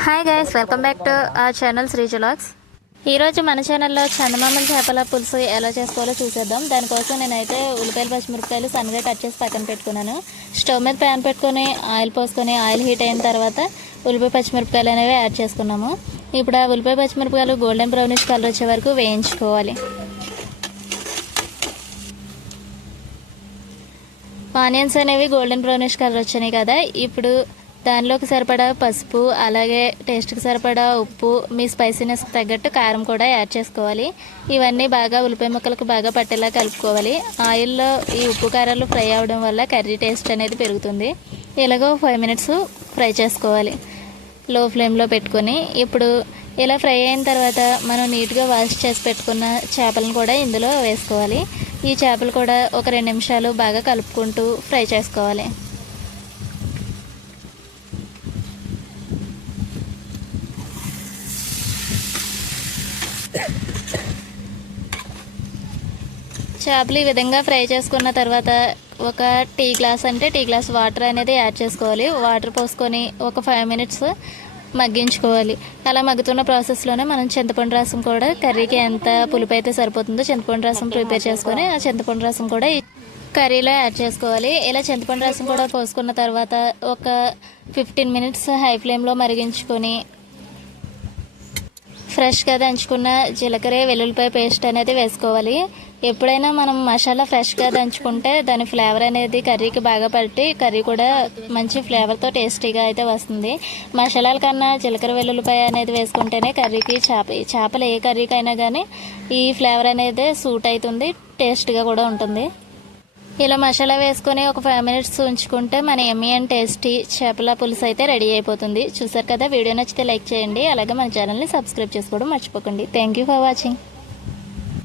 Hi guys, welcome back to our channel Sreeja vlogs. ఈరోజు మన ఛానల్లో చందమామల చేపల పులుసు ఎలా చేసుకోవాలో చూసేద్దాం. దానికోసం నేనైతే ఉల్లిపాయలు పచ్చిమిరపకాయలు సన్నగా కట్ చేసి పక్కన పెట్టుకున్నాను. స్టవ్ మీద ప్యాన్ పెట్టుకొని ఆయిల్ పోసుకొని ఆయిల్ హీట్ అయిన తర్వాత ఉల్లిపాయ పచ్చిమిరపకాయలు అనేవి యాడ్ చేసుకున్నాము. ఇప్పుడు ఆ ఉల్లిపాయ పచ్చిమిరపకాయలు గోల్డెన్ బ్రౌనిష్ కలర్ వచ్చే వరకు వేయించుకోవాలి. ఆనియన్స్ అనేవి గోల్డెన్ బ్రౌనిష్ కలర్ వచ్చినాయి కదా, ఇప్పుడు దానిలోకి సరిపడా పసుపు, అలాగే టేస్ట్కి సరిపడా ఉప్పు, మీ స్పైసీనెస్కి తగ్గట్టు కారం కూడా యాడ్ చేసుకోవాలి. ఇవన్నీ బాగా ఉల్లిపాయ ముక్కలకు బాగా పట్టేలా కలుపుకోవాలి. ఆయిల్లో ఈ ఉప్పు కారాలు ఫ్రై అవ్వడం వల్ల కర్రీ టేస్ట్ అనేది పెరుగుతుంది. ఇలాగో 5 minutes ఫ్రై చేసుకోవాలి లో ఫ్లేమ్లో పెట్టుకొని. ఇప్పుడు ఇలా ఫ్రై అయిన తర్వాత మనం నీట్గా వాష్ చేసి పెట్టుకున్న చేపలను కూడా ఇందులో వేసుకోవాలి. ఈ చేపలు కూడా ఒక 2 నిమిషాలు బాగా కలుపుకుంటూ ఫ్రై చేసుకోవాలి. చేపలు ఈ విధంగా ఫ్రై చేసుకున్న తర్వాత ఒక టీ గ్లాస్ వాటర్ అనేది యాడ్ చేసుకోవాలి. వాటర్ పోసుకొని ఒక 5 minutes మగ్గించుకోవాలి. అలా మగ్గుతున్న ప్రాసెస్లోనే మనం చింతపండు రసం కూడా, కర్రీకి ఎంత పులుపు అయితే సరిపోతుందో చింతపండు రసం ప్రిపేర్ చేసుకొని ఆ చింతపండు రసం కూడా కర్రీలో యాడ్ చేసుకోవాలి. ఇలా చింతపండు రసం కూడా పోసుకున్న తర్వాత ఒక 15 minutes హై ఫ్లేమ్లో మరిగించుకొని ఫ్రెష్గా దంచుకున్న జీలకర్ర వెల్లుల్లిపాయ పేస్ట్ అనేది వేసుకోవాలి. ఎప్పుడైనా మనం మసాలా ఫ్రెష్గా దంచుకుంటే దాని ఫ్లేవర్ అనేది కర్రీకి బాగా పట్టి కర్రీ కూడా మంచి ఫ్లేవర్తో టేస్టీగా అయితే వస్తుంది. మసాలాల కన్నా జీలకర్ర వెల్లుల్లిపాయ అనేది వేసుకుంటేనే కర్రీకి చేపలు ఏ కర్రీకైనా కానీ ఈ ఫ్లేవర్ అనేది సూట్ అవుతుంది, టేస్ట్గా కూడా ఉంటుంది. ఇలా మసాలా వేసుకొని ఒక 5 minutes ఉంచుకుంటే మన యమ్మీ అండ్ టేస్టీ చేపల పులుసు అయితే రెడీ అయిపోతుంది. చూసారు కదా, వీడియో నచ్చితే లైక్ చేయండి, అలాగే మన ఛానల్ని సబ్స్క్రైబ్ చేసుకోవడం మర్చిపోకండి. Thank you for watching.